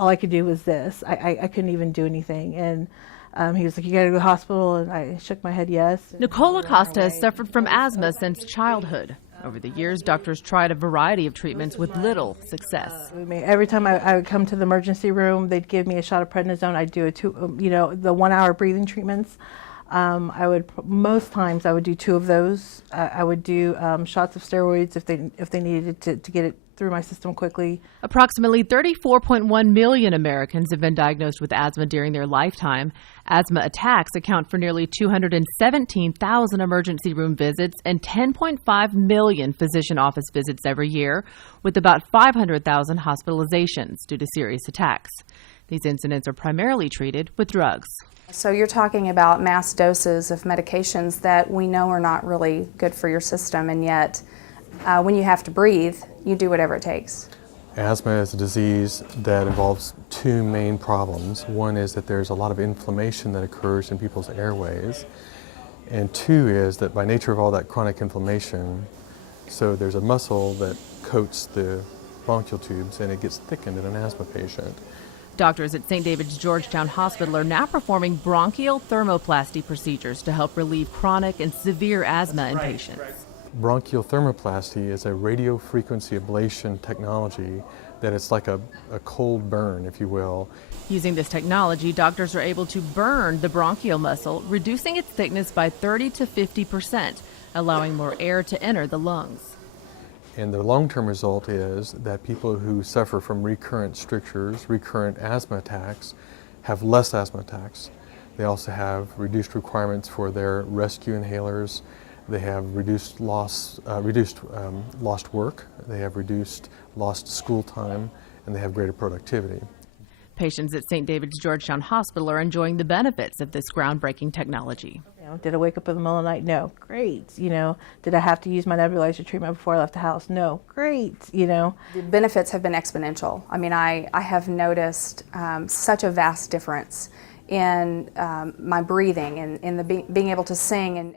all I could do was this. I couldn't even do anything. And he was like, you got to go to the hospital. And I shook my head yes. Nicole Acosta has suffered from asthma since childhood. Over the years, doctors tried a variety of treatments with little success. Every time I would come to the emergency room, they'd give me a shot of prednisone. I'd do the 1 hour breathing treatments. Most times I would do 2 of those. I would do shots of steroids if they needed to get it through my system quickly. Approximately 34.1 million Americans have been diagnosed with asthma during their lifetime. Asthma attacks account for nearly 217,000 emergency room visits and 10.5 million physician office visits every year, with about 500,000 hospitalizations due to serious attacks. These incidents are primarily treated with drugs. So you're talking about mass doses of medications that we know are not really good for your system, and yet when you have to breathe, you do whatever it takes. Asthma is a disease that involves 2 main problems. One is that there's a lot of inflammation that occurs in people's airways, and 2 is that by nature of all that chronic inflammation, so there's a muscle that coats the bronchial tubes and it gets thickened in an asthma patient. Doctors at St. David's Georgetown Hospital are now performing bronchial thermoplasty procedures to help relieve chronic and severe asthma in patients. Bronchial thermoplasty is a radio frequency ablation technology that it's like a cold burn, if you will. Using this technology, doctors are able to burn the bronchial muscle, reducing its thickness by 30 to 50%, allowing more air to enter the lungs. And the long-term result is that people who suffer from recurrent strictures, recurrent asthma attacks, have less asthma attacks. They also have reduced requirements for their rescue inhalers. They have reduced lost work, they have reduced lost school time, and they have greater productivity. Patients at St. David's Georgetown Hospital are enjoying the benefits of this groundbreaking technology. Did I wake up in the middle of the night? No. Great. Did I have to use my nebulizer treatment before I left the house? No. Great. The benefits have been exponential. I have noticed such a vast difference in my breathing and in being able to sing.